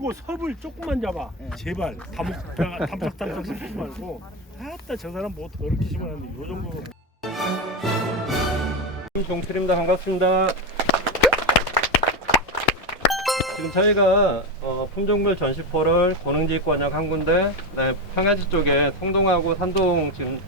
그리고 섭을 조금만 잡아. 제발 담tak담tak 씹지 말고. 아따 저 사람 뭐 더럽게 심하는데 요 정도. 종필입니다. 반갑습니다. 지금 저희가 품종별 전시포를 고능지익관역 한 군데, 평야지 쪽에 송동하고 산동 지금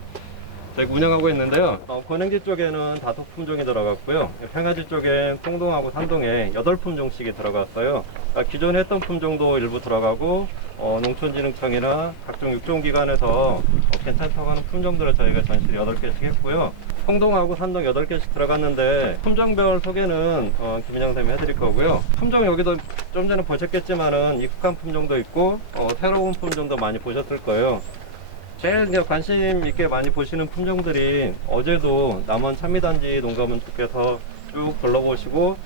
저희가 운영하고 있는데요. 고능지 쪽에는 5품종이 들어갔고요. 평야지 쪽에 송동하고 산동에 8품종씩이 들어갔어요. 그러니까 기존에 했던 품종도 일부 들어가고 농촌진흥청이나 각종 육종기관에서 괜찮다고 하는 품종들을 저희가 전시를 8개씩 했고요. 송동하고 산동 8개씩 들어갔는데 품종별 소개는 김인영 선생님이 해드릴 거고요. 품종 여기도 좀 전에 보셨겠지만은 익숙한 품종도 있고 새로운 품종도 많이 보셨을 거예요. 제일 관심 있게 많이 보시는 품종들이 어제도 남원 찬미단지 농가분들께서 쭉 둘러보시고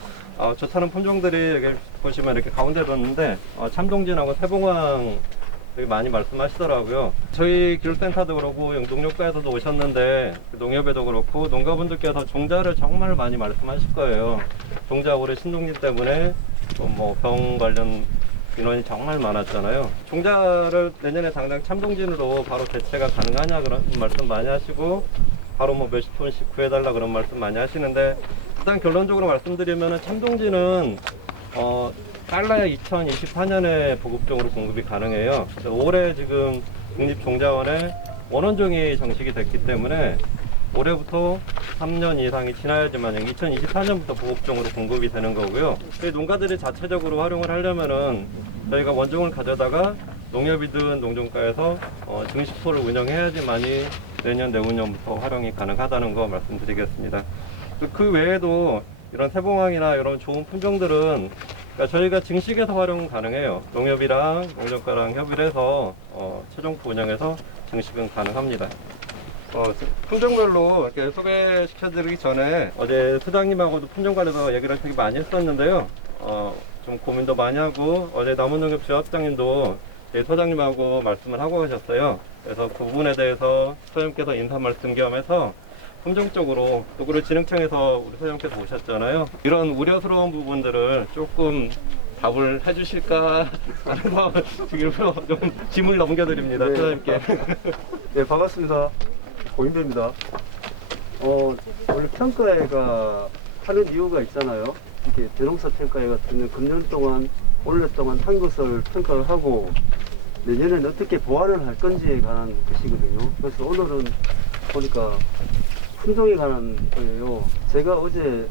좋다는 품종들이 여기 보시면 이렇게 가운데 뒀는데 참동진하고 세봉황 되게 많이 말씀하시더라고요. 저희 기술센터도 그렇고 농협과에서도 오셨는데 농협에도 그렇고 농가분들께서 종자를 정말 많이 말씀하실 거예요. 종자 올해 신종진 때문에 뭐 병 관련 인원이 정말 많았잖아요. 종자를 내년에 당장 참동진으로 바로 대체가 가능하냐 그런 말씀 많이 하시고 바로 뭐 몇십 톤씩 구해달라 그런 말씀 많이 하시는데 일단 결론적으로 말씀드리면 참동진은 빨라야 2024년에 보급종으로 공급이 가능해요. 올해 지금 국립종자원에 원원종이 정식이 됐기 때문에 올해부터 3년 이상이 지나야지만 2024년부터 보급종으로 공급이 되는 거고요. 저희 농가들이 자체적으로 활용을 하려면은 저희가 원종을 가져다가 농협이든 농종가에서 증식소를 운영해야지만이 내년 내후년부터 활용이 가능하다는 거 말씀드리겠습니다. 그 외에도 이런 세봉황이나 이런 좋은 품종들은 그러니까 저희가 증식에서 활용 가능해요. 농협이랑 농정가랑 협의를 해서 최종포 운영해서 증식은 가능합니다. 품종별로 이렇게 소개시켜드리기 전에 어제 소장님하고도 품종 관련해서 얘기를 되게 많이 했었는데요. 좀 고민도 많이 하고 어제 남원농협 지화부장님도 저희 소장님하고 말씀을 하고 계셨어요. 그래서 그 부분에 대해서 소장님께서 인사 말씀 겸해서 품종 쪽으로 또 그리고 진흥청에서 우리 소장님께서 오셨잖아요. 이런 우려스러운 부분들을 조금 답을 해주실까 하면서 지금 좀 짐을 넘겨드립니다. 네. 소장님께. 네, 반갑습니다. 고인배입니다. 원래 평가회가 하는 이유가 있잖아요. 이렇게 대농사 평가회 같은 경우는 금년 동안, 올해 동안 한 것을 평가를 하고 내년에는 어떻게 보완을 할 건지에 관한 것이거든요. 그래서 오늘은 보니까 품종에 관한 거예요. 제가 어제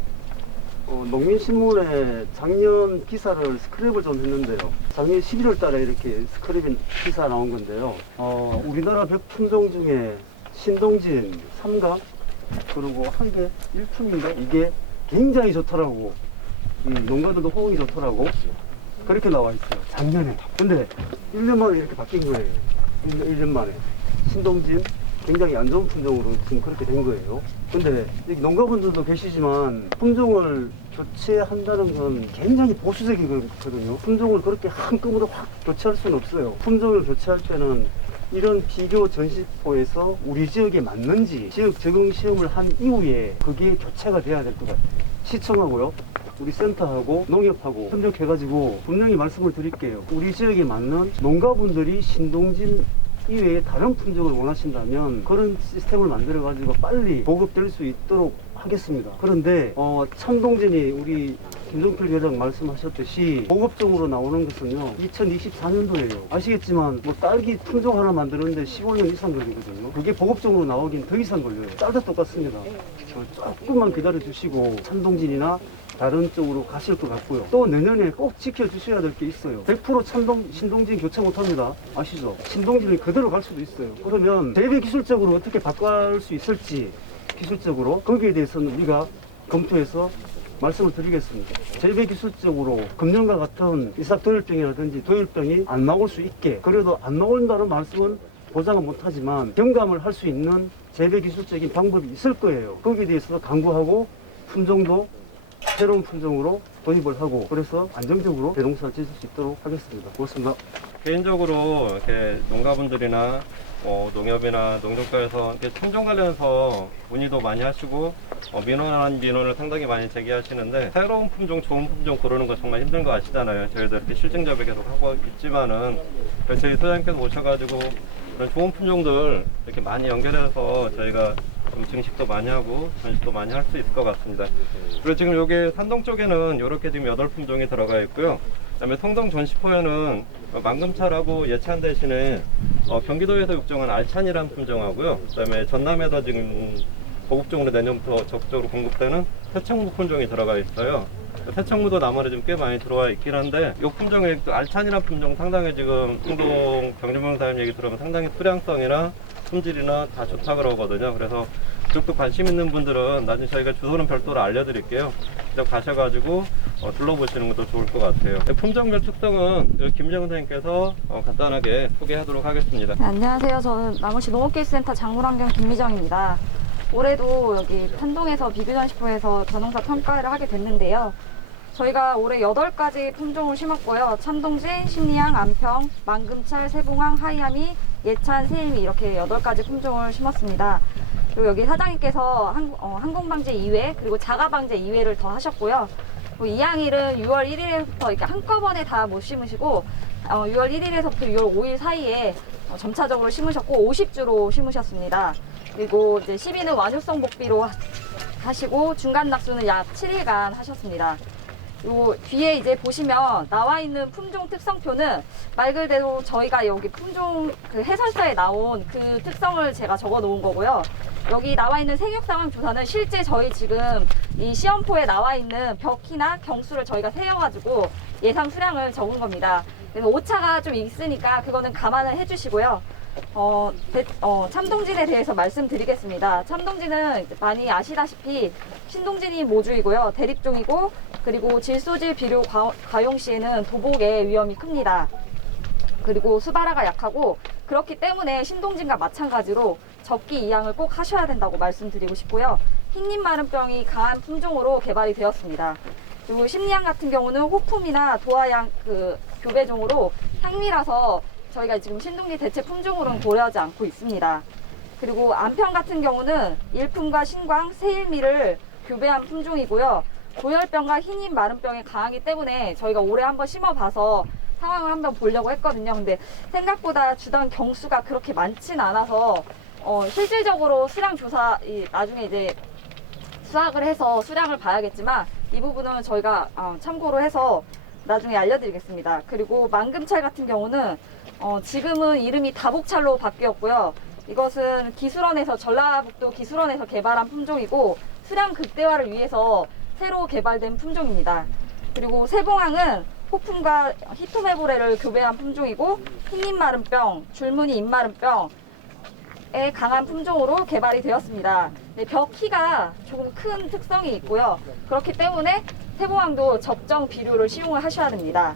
농민신문에 작년 기사를 스크랩을 좀 했는데요. 작년 11월 달에 이렇게 스크랩 기사 나온 건데요. 우리나라 벽 품종 중에 신동진, 삼각, 그리고 한 개 1품인가? 이게 굉장히 좋더라고. 농가들도 호응이 좋더라고. 그렇게 나와 있어요. 작년에. 근데 1년 만에 이렇게 바뀐 거예요. 1년 만에. 신동진, 굉장히 안 좋은 품종으로 지금 그렇게 된 거예요. 근데 농가분들도 계시지만 품종을 교체한다는 건 굉장히 보수적이거든요. 품종을 그렇게 한꺼번에 확 교체할 수는 없어요. 품종을 교체할 때는 이런 비교 전시포에서 우리 지역에 맞는지 지역 적응 시험을 한 이후에 그게 교체가 돼야 될 것 같아요. 시청하고요, 우리 센터하고 농협하고 협력해가지고 분명히 말씀을 드릴게요. 우리 지역에 맞는 농가분들이 신동진 이외에 다른 품종을 원하신다면 그런 시스템을 만들어 가지고 빨리 보급될 수 있도록 하겠습니다. 그런데 참동진이 우리 김종필 회장 말씀하셨듯이 보급종으로 나오는 것은요 2024년도예요. 아시겠지만 뭐 딸기 품종 하나 만드는데 15년 이상 걸리거든요. 그게 보급종으로 나오긴 더 이상 걸려요. 쌀도 똑같습니다. 조금만 기다려 주시고 참동진이나 다른 쪽으로 가실 것 같고요. 또 내년에 꼭 지켜주셔야 될 게 있어요. 100% 신동진 교체 못합니다. 아시죠? 신동진이 그대로 갈 수도 있어요. 그러면 재배 기술적으로 어떻게 바꿀 수 있을지 기술적으로 거기에 대해서는 우리가 검토해서 말씀을 드리겠습니다. 재배 기술적으로 금년과 같은 이삭도열병이라든지 도열병이 안 나올 수 있게, 그래도 안 나온다는 말씀은 보장은 못하지만 경감을 할 수 있는 재배 기술적인 방법이 있을 거예요. 거기에 대해서 강구하고 품종도 새로운 품종으로 도입을 하고 그래서 안정적으로 대농사를 지을 수 있도록 하겠습니다. 고맙습니다. 개인적으로 이렇게 농가분들이나 농협이나 농정과에서 이렇게 품종 관련해서 문의도 많이 하시고 민원을 상당히 많이 제기하시는데 새로운 품종, 좋은 품종 고르는 거 정말 힘든 거 아시잖아요. 저희도 이렇게 실증 접을 계속 하고 있지만은 저희 소장님께서 오셔가지고 그런 좋은 품종들 이렇게 많이 연결해서 저희가 좀 증식도 많이 하고 전식도 많이 할 수 있을 것 같습니다. 그리고 지금 여기 산동 쪽에는 이렇게 지금 8품종이 들어가 있고요. 그다음에 성동 전시포에는 망금찰하고 예찬 대신에 경기도에서 육종한 알찬이라는 품종하고요. 그다음에 전남에서 지금 보급종으로 내년부터 적극적으로 공급되는 새청무 품종이 들어가 있어요. 새청무도 남원에 좀 꽤 많이 들어와 있긴 한데 이 품종이 알찬이라는 품종 상당히 지금 성동 경주명사님 얘기 들으면 상당히 수량성이나 품질이나 다 좋다 그러거든요. 그래서 그쪽도 관심 있는 분들은 나중에 저희가 주소는 별도로 알려드릴게요. 직접 가셔가지고 둘러보시는 것도 좋을 것 같아요. 품종별 특성은 김정은 선생님께서 간단하게 소개하도록 하겠습니다. 네, 안녕하세요. 저는 남원시 농업기술센터 작물환경 김미정입니다. 올해도 여기 판동에서 비교전시포에서 전농사 평가를 하게 됐는데요. 저희가 올해 8가지 품종을 심었고요. 참동진, 심리향, 안평, 망금찰, 세봉황, 하이아미, 예찬, 세일미 이렇게 8가지 품종을 심었습니다. 그리고 여기 사장님께서 항공방제 2회 그리고 자가방제 2회를 더 하셨고요. 이항일은 6월 1일부터 이렇게 한꺼번에 다 못 심으시고 6월 1일에서부터 6월 5일 사이에 점차적으로 심으셨고 50주로 심으셨습니다. 그리고 이제 10위는 완효성 복비로 하시고 중간 낙수는 약 7일간 하셨습니다. 요 뒤에 이제 보시면 나와 있는 품종 특성표는 말 그대로 저희가 여기 품종 그 해설서에 나온 그 특성을 제가 적어 놓은 거고요. 여기 나와 있는 생육 상황 조사는 실제 저희 지금 이 시험포에 나와 있는 벽키나 경수를 저희가 세어가지고 예상 수량을 적은 겁니다. 그래서 오차가 좀 있으니까 그거는 감안을 해주시고요. 참동진에 대해서 말씀드리겠습니다. 참동진은 많이 아시다시피 신동진이 모주이고요. 대립종이고 그리고 질소질 비료 가용 시에는 도복의 위험이 큽니다. 그리고 수발화가 약하고 그렇기 때문에 신동진과 마찬가지로 적기 이양을 꼭 하셔야 된다고 말씀드리고 싶고요. 흰잎 마른병이 강한 품종으로 개발이 되었습니다. 그리고 심리향 같은 경우는 호품이나 도화향 그 교배종으로 향미라서 저희가 지금 신동진 대체 품종으로는 고려하지 않고 있습니다. 그리고 안평 같은 경우는 일품과 신광, 세일미를 교배한 품종이고요. 고열병과 흰잎 마른병이 강하기 때문에 저희가 올해 한번 심어봐서 상황을 한번 보려고 했거든요. 근데 생각보다 주던 경수가 그렇게 많진 않아서 실질적으로 수량 조사 나중에 이제 수확을 해서 수량을 봐야겠지만 이 부분은 저희가 참고로 해서 나중에 알려드리겠습니다. 그리고 망금찰 같은 경우는 지금은 이름이 다복찰로 바뀌었고요. 이것은 기술원에서 전라북도 기술원에서 개발한 품종이고 수량 극대화를 위해서 새로 개발된 품종입니다. 그리고 세봉황은 호품과 히토메보레를 교배한 품종이고 흰잎 마른병, 줄무늬 잎마른병에 강한 품종으로 개발이 되었습니다. 벽 키가 조금 큰 특성이 있고요. 그렇기 때문에 세봉황도 적정 비료를 시용을 하셔야 됩니다.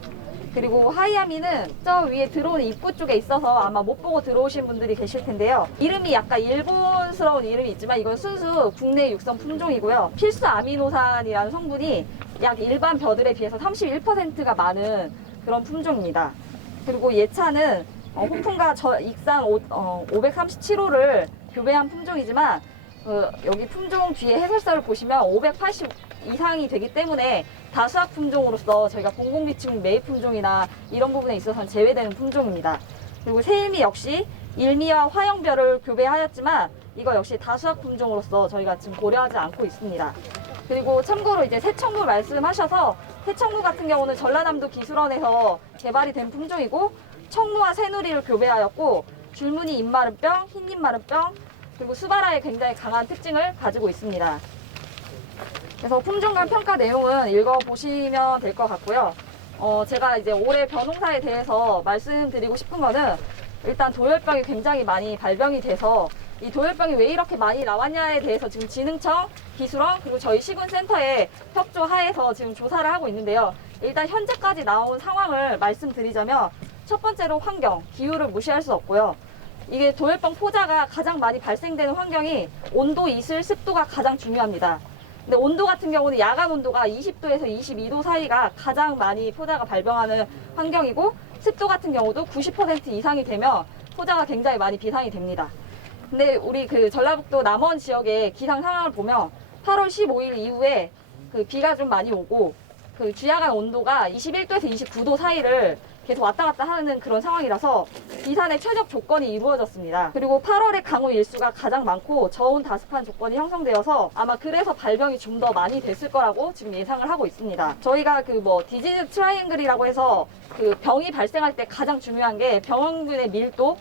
그리고 하이아미는 저 위에 들어오는 입구 쪽에 있어서 아마 못 보고 들어오신 분들이 계실 텐데요. 이름이 약간 일본스러운 이름이 있지만 이건 순수 국내 육성 품종이고요. 필수 아미노산이라는 성분이 약 일반 벼들에 비해서 31%가 많은 그런 품종입니다. 그리고 예차는 호품과 익산 537호를 교배한 품종이지만 여기 품종 뒤에 해설서를 보시면 580 이상이 되기 때문에 다수학 품종으로서 저희가 공공기침 매입 품종이나 이런 부분에 있어서는 제외되는 품종입니다. 그리고 세일미 역시 일미와 화영별을 교배하였지만 이거 역시 다수학 품종으로서 저희가 지금 고려하지 않고 있습니다. 그리고 참고로 이제 새청무 말씀하셔서 새청무 같은 경우는 전라남도 기술원에서 개발이 된 품종이고 청무와 새누리를 교배하였고 줄무늬 잎마른병, 흰잎 마른병 그리고 수발화에 굉장히 강한 특징을 가지고 있습니다. 그래서 품종간 평가 내용은 읽어보시면 될 것 같고요. 제가 이제 올해 벼농사에 대해서 말씀드리고 싶은 거는 일단 도열병이 굉장히 많이 발병이 돼서 이 도열병이 왜 이렇게 많이 나왔냐에 대해서 지금 진흥청, 기술원 그리고 저희 시군센터의 협조하에서 지금 조사를 하고 있는데요. 일단 현재까지 나온 상황을 말씀드리자면 첫 번째로 환경, 기후를 무시할 수 없고요. 이게 도열병 포자가 가장 많이 발생되는 환경이 온도, 이슬, 습도가 가장 중요합니다. 근데 온도 같은 경우는 야간 온도가 20도에서 22도 사이가 가장 많이 포자가 발병하는 환경이고, 습도 같은 경우도 90% 이상이 되면 포자가 굉장히 많이 비상이 됩니다. 근데 우리 그 전라북도 남원 지역의 기상 상황을 보면 8월 15일 이후에 그 비가 좀 많이 오고, 그 주야간 온도가 21도에서 29도 사이를 계속 왔다 갔다 하는 그런 상황이라서 비산의 최적 조건이 이루어졌습니다. 그리고 8월에 강우 일수가 가장 많고 저온 다습한 조건이 형성되어서 아마 그래서 발병이 좀 더 많이 됐을 거라고 지금 예상을 하고 있습니다. 저희가 그 뭐 디지즈 트라이앵글이라고 해서 그 병이 발생할 때 가장 중요한 게 병원균의 밀도,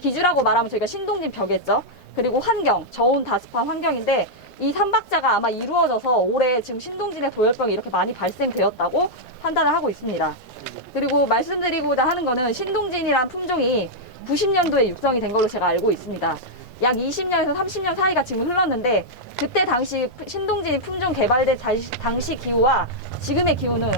기주라고 말하면 저희가 신동진 벽이겠죠. 그리고 환경, 저온 다습한 환경인데, 이 3박자가 아마 이루어져서 올해 지금 신동진의 도열병이 이렇게 많이 발생되었다고 판단을 하고 있습니다. 그리고 말씀드리고자 하는 거는 신동진이란 품종이 90년도에 육성이 된 걸로 제가 알고 있습니다. 약 20년에서 30년 사이가 지금 흘렀는데, 그때 당시 신동진이 품종 개발된 당시 기후와 지금의 기후는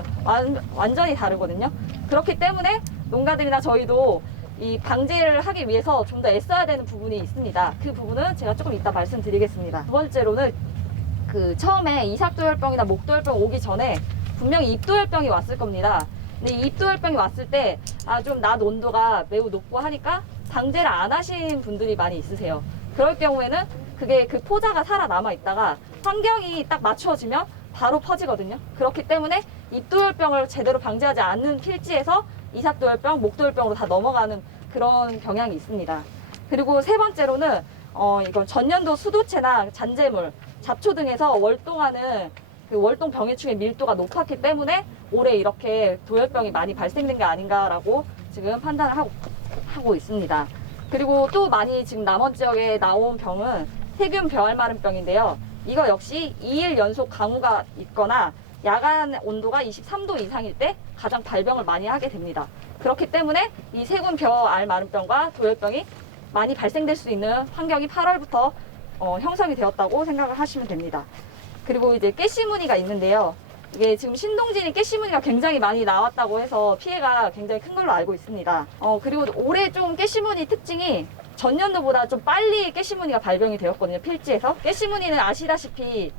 완전히 다르거든요. 그렇기 때문에 농가들이나 저희도 이 방제를 하기 위해서 좀 더 애써야 되는 부분이 있습니다. 그 부분은 제가 조금 이따 말씀드리겠습니다. 두 번째로는 그 처음에 이삭도열병이나 목도열병 오기 전에 분명히 입도열병이 왔을 겁니다. 근데 이 입도열병이 왔을 때 좀 낮 온도가 매우 높고 하니까 방제를 안 하신 분들이 많이 있으세요. 그럴 경우에는 그게 그 포자가 살아남아 있다가 환경이 딱 맞춰지면 바로 퍼지거든요. 그렇기 때문에 입도열병을 제대로 방제하지 않는 필지에서 이삭도열병, 목도열병으로 다 넘어가는 그런 경향이 있습니다. 그리고 세 번째로는 이건 전년도 수도채나 잔재물, 잡초 등에서 월동하는 그 월동 병해충의 밀도가 높았기 때문에 올해 이렇게 도열병이 많이 발생된 게 아닌가라고 지금 판단을 하고 있습니다. 그리고 또 많이 지금 남원 지역에 나온 병은 세균 벼알마름병인데요. 이거 역시 2일 연속 강우가 있거나 야간 온도가 23도 이상일 때 가장 발병을 많이 하게 됩니다. 그렇기 때문에 이 세균 벼알마름병과 도열병이 많이 발생될 수 있는 환경이 8월부터 형성이 되었다고 생각을 하시면 됩니다. 그리고 이제 깨씨무늬가 있는데요. 이게 지금 신동진이 깨씨무늬가 굉장히 많이 나왔다고 해서 피해가 굉장히 큰 걸로 알고 있습니다. 그리고 올해 좀 깨씨무늬 특징이 전년도보다 좀 빨리 깨씨무늬가 발병이 되었거든요. 필지에서. 깨씨무늬는 아시다시피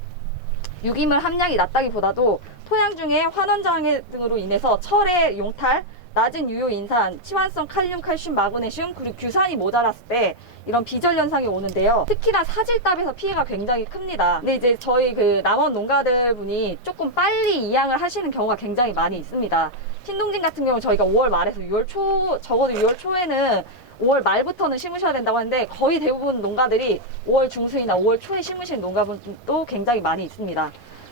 유기물 함량이 낮다기보다도 토양 중에 환원장애 등으로 인해서 철의 용탈, 낮은 유효 인산, 치환성 칼륨, 칼슘, 마그네슘, 그리고 규산이 모자랐을 때 이런 비절 현상이 오는데요. 특히나 사질답에서 피해가 굉장히 큽니다. 근데 이제 저희 그 남원 농가들 분이 조금 빨리 이양을 하시는 경우가 굉장히 많이 있습니다. 신동진 같은 경우 저희가 5월 말에서 6월 초, 적어도 6월 초에는 5월 말부터는 심으셔야 된다고 하는데 거의 대부분 농가들이 5월 중순이나 5월 초에 심으시는 농가분도 굉장히 많이 있습니다.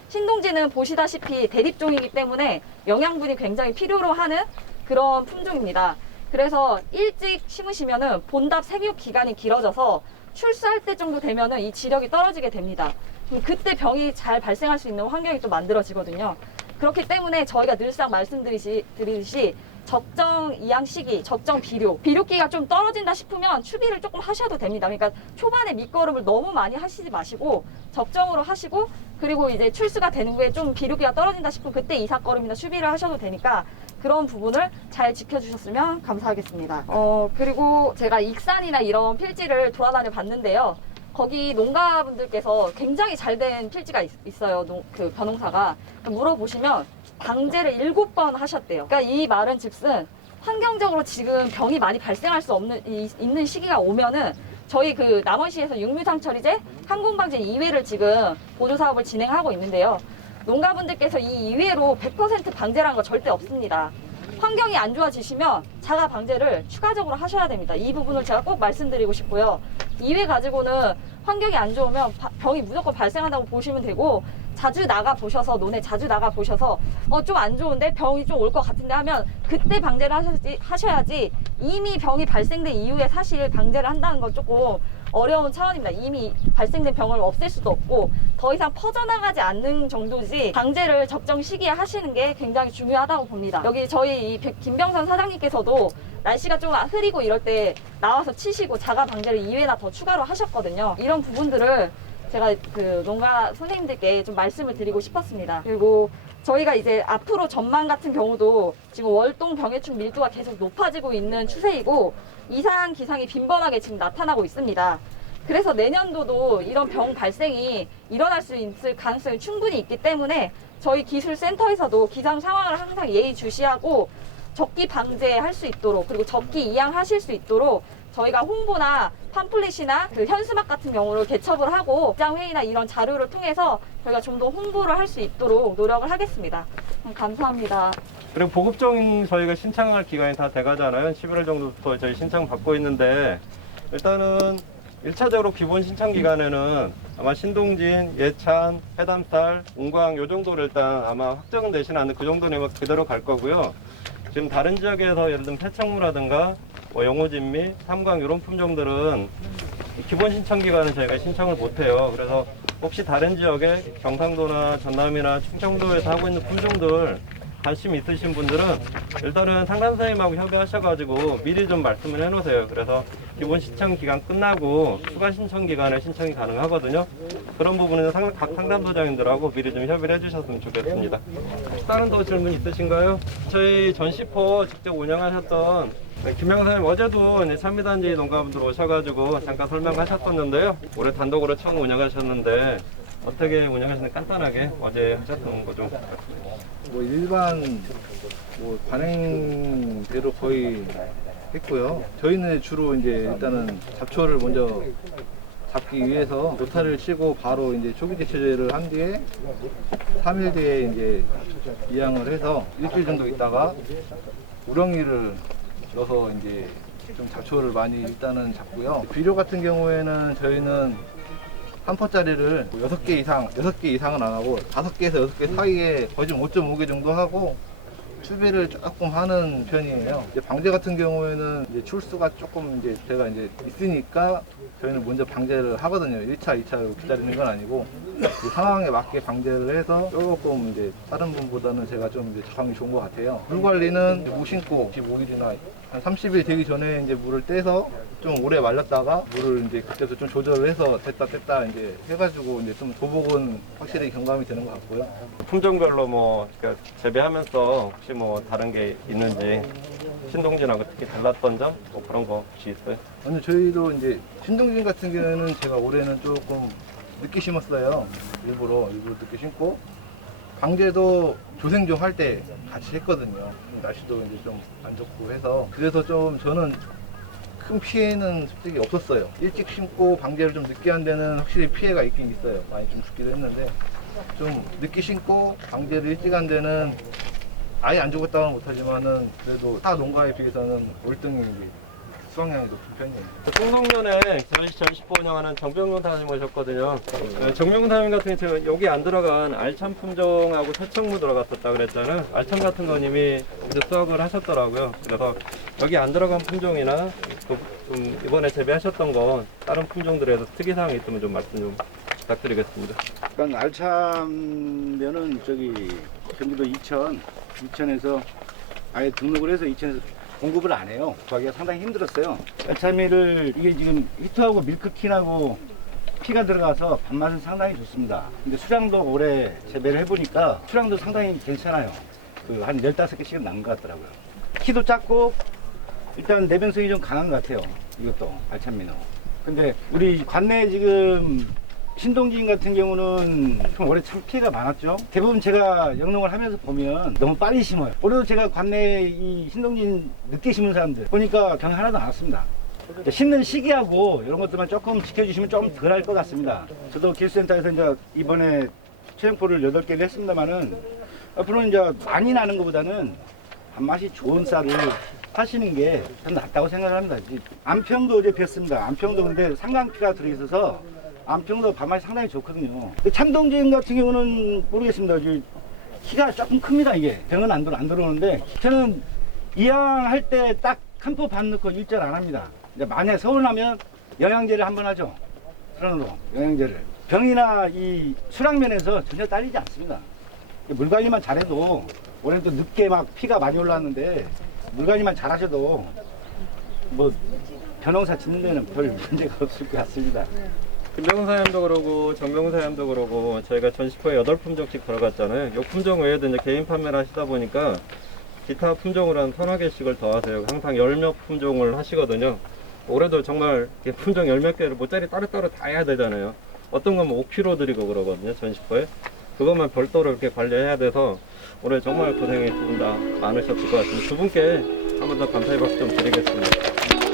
신동진은 보시다시피 대립종이기 때문에 영양분이 굉장히 필요로 하는 그런 품종입니다. 그래서 일찍 심으시면은 본답 생육 기간이 길어져서 출수할 때 정도 되면은 이 지력이 떨어지게 됩니다. 그때 병이 잘 발생할 수 있는 환경이 또 만들어지거든요. 그렇기 때문에 저희가 늘상 말씀드리듯이 적정 이양 시기, 적정 비료기가 좀 떨어진다 싶으면 추비를 조금 하셔도 됩니다. 그러니까 초반에 밑거름을 너무 많이 하시지 마시고 적정으로 하시고, 그리고 이제 출수가 된 후에 좀 비료기가 떨어진다 싶으면 그때 이삭거름이나 추비를 하셔도 되니까 그런 부분을 잘 지켜주셨으면 감사하겠습니다. 그리고 제가 익산이나 이런 필지를 돌아다녀 봤는데요. 거기 농가분들께서 굉장히 잘 된 필지가 있어요. 그 벼농사가. 물어보시면 방제를 7번 하셨대요. 그러니까 이 말은 즉슨 환경적으로 지금 병이 많이 발생할 수 있는 시기가 오면은 저희 그 남원시에서 육류상처리제 항공방제 2회를 지금 보조사업을 진행하고 있는데요. 농가분들께서 이 2회로 100% 방제라는 거 절대 없습니다. 환경이 안 좋아지시면 자가 방제를 추가적으로 하셔야 됩니다. 이 부분을 제가 꼭 말씀드리고 싶고요. 2회 가지고는 환경이 안 좋으면 병이 무조건 발생한다고 보시면 되고, 자주 나가 보셔서 논에 자주 나가 보셔서 좀 안 좋은데 병이 좀 올 것 같은데 하면 그때 방제를 하셔야지 이미 병이 발생된 이후에 사실 방제를 한다는 건 조금 어려운 차원입니다. 이미 발생된 병을 없앨 수도 없고 더 이상 퍼져나가지 않는 정도지 방제를 적정 시기에 하시는 게 굉장히 중요하다고 봅니다. 여기 저희 김병선 사장님께서도 날씨가 좀 흐리고 이럴 때 나와서 치시고 자가 방제를 2회나 더 추가로 하셨거든요. 이런 부분들을 제가 그 농가 선생님들께 좀 말씀을 드리고 싶었습니다. 그리고 저희가 이제 앞으로 전망 같은 경우도 지금 월동 병해충 밀도가 계속 높아지고 있는 추세이고 이상 기상이 빈번하게 지금 나타나고 있습니다. 그래서 내년도도 이런 병 발생이 일어날 수 있을 가능성이 충분히 있기 때문에 저희 기술센터에서도 기상 상황을 항상 예의주시하고 적기 방제할 수 있도록, 그리고 적기 이양하실 수 있도록 저희가 홍보나 팜플릿이나 그 현수막 같은 경우를 개첩을 하고 입장회의나 이런 자료를 통해서 저희가 좀 더 홍보를 할 수 있도록 노력을 하겠습니다. 감사합니다. 그리고 보급종 저희가 신청할 기간이 다 돼가잖아요. 11월 정도부터 저희 신청 받고 있는데, 일단은 1차적으로 기본 신청 기간에는 아마 신동진, 예찬, 해담살, 웅광 요 정도를 일단 아마 확정되진 않는 그 정도는 그대로 갈 거고요. 지금 다른 지역에서 예를 들면 패창무라든가 뭐 영호진미, 삼광 이런 품종들은 기본 신청 기간은 저희가 신청을 못해요. 그래서 혹시 다른 지역에 경상도나 전남이나 충청도에서 하고 있는 품종들 관심 있으신 분들은 일단은 상담사님하고 협의하셔가지고 미리 좀 말씀을 해놓으세요. 그래서 기본 신청 기간 끝나고 추가 신청 기간에 신청이 가능하거든요. 그런 부분은 각 상담소장님들하고 미리 좀 협의를 해주셨으면 좋겠습니다. 다른 더 질문 있으신가요? 저희 전시포 직접 운영하셨던 김영사님 어제도 산미단지 농가분들 오셔가지고 잠깐 설명하셨었는데요. 올해 단독으로 처음 운영하셨는데 어떻게 운영하시는지 간단하게 어제 하셨던 거 좀. 뭐 일반 뭐 관행대로 거의 했고요. 저희는 주로 이제 일단은 잡초를 먼저 잡기 위해서 노타를 치고 바로 이제 초기 제초제를 한 뒤에 3일 뒤에 이제 이양을 해서 일주일 정도 있다가 우렁이를 넣어서 이제 좀 잡초를 많이 일단은 잡고요. 비료 같은 경우에는 저희는 한 포짜리를 6개 이상은 안 하고 5개에서 6개 사이에 거의 좀 5.5개 정도 하고 추비를 조금 하는 편이에요. 이제 방제 같은 경우에는 이제 출수가 조금 이제 제가 이제 있으니까 저희는 먼저 방제를 하거든요. 1차, 2차로 기다리는 건 아니고 그 상황에 맞게 방제를 해서 조금 이제 다른 분보다는 제가 좀 이제 작황이 좋은 것 같아요. 물 관리는 무 심고 15일이나 한 30일 되기 전에 이제 물을 떼서 좀 오래 말렸다가 물을 이제 그때도 좀 조절을 해서 됐다 뗐다 이제 해가지고 이제 좀 도복은 확실히 경감이 되는 것 같고요. 품종별로 뭐 그러니까 재배하면서 혹시 뭐 다른 게 있는지 신동진하고 특히 달랐던 점 뭐 그런 거 혹시 있어요? 아니 저희도 이제 신동진 같은 경우에는 제가 올해는 조금 늦게 심었어요. 일부러 늦게 심고 방제도 조생종 할 때 같이 했거든요. 날씨도 이제 좀 안 좋고 해서 그래서 좀 저는 큰 피해는 솔직히 없었어요. 일찍 심고 방제를 좀 늦게 한 데는 확실히 피해가 있긴 있어요. 많이 좀 죽기도 했는데 좀 늦게 심고 방제를 일찍 한 데는 아예 안 죽었다고는 못하지만은 그래도 타 농가에 비해서는 월등히 수확량이 높은 편이에요. 콩농면에 전시포 운영하는 정병용 사장님 오셨거든요. 정병용 사장님 같은 경우 여기 안 들어간 알참 품종하고 새청무 들어갔었다 그랬잖아요. 알참 같은 건 이미 이제 수확을 하셨더라고요. 그래서 여기 안 들어간 품종이나 좀 이번에 재배하셨던 건 다른 품종들에서 특이사항이 있으면 좀 말씀 좀 부탁드리겠습니다. 그러니까 알참면은 저기 경기도 이천에서 아예 등록을 해서 이천에서 공급을 안 해요. 구하기가 상당히 힘들었어요. 알참이를 이게 지금 히트하고 밀크킨하고 피가 들어가서 밥맛은 상당히 좋습니다. 근데 수량도 올해 재배를 해보니까 수량도 상당히 괜찮아요. 그 한 15개씩은 남은 것 같더라고요. 키도 작고 일단 내변성이 좀 강한 것 같아요. 이것도 알참미는. 근데 우리 관내 지금 신동진 같은 경우는 좀 올해 참 피해가 많았죠. 대부분 제가 영농을 하면서 보면 너무 빨리 심어요. 올해도 제가 관내 이 신동진 늦게 심은 사람들 보니까 병 하나도 안 왔습니다. 심는 시기하고 이런 것들만 조금 지켜주시면 좀 덜 할 것 같습니다. 저도 기술센터에서 이제 이번에 체형포를 8개를 했습니다만은 앞으로는 이제 많이 나는 것보다는 밥맛이 좋은 쌀을 하시는 게 좀 낫다고 생각을 합니다. 안평도 어제 뵀습니다. 안평도 근데 상강피가 들어있어서 안평도 밥맛이 상당히 좋거든요. 참동진 같은 경우는 모르겠습니다. 키가 조금 큽니다. 이게 병은 안 들어오는데 저는 이양할 때 딱 한 포 반 넣고 일절 안 합니다. 이제 만약에 서운하면 영양제를 한번 하죠. 선으로 영양제를. 병이나 이 수량면에서 전혀 딸리지 않습니다. 물 관리만 잘해도 올해도 늦게 막 피가 많이 올라왔는데 물 관리만 잘하셔도 뭐 변홍사 짓는 데는 별 문제가 없을 것 같습니다. 김병훈 사장님도 그러고 정병훈 사장님도 그러고 저희가 전시포에 8품종씩 들어갔잖아요. 이 품종 외에도 이제 개인 판매를 하시다 보니까 기타 품종으로 한 1,000여 개씩을 더 하세요. 항상 10몇 품종을 하시거든요. 올해도 정말 이렇게 품종 열 몇 개를 모짜리 따로따로 다 해야 되잖아요. 어떤 건 뭐 5kg 드리고 그러거든요, 전시포에. 그것만 별도로 이렇게 관리해야 돼서 올해 정말 고생이 두 분 다 많으셨을 것 같습니다. 두 분께 한 번 더 감사의 박수 좀 드리겠습니다.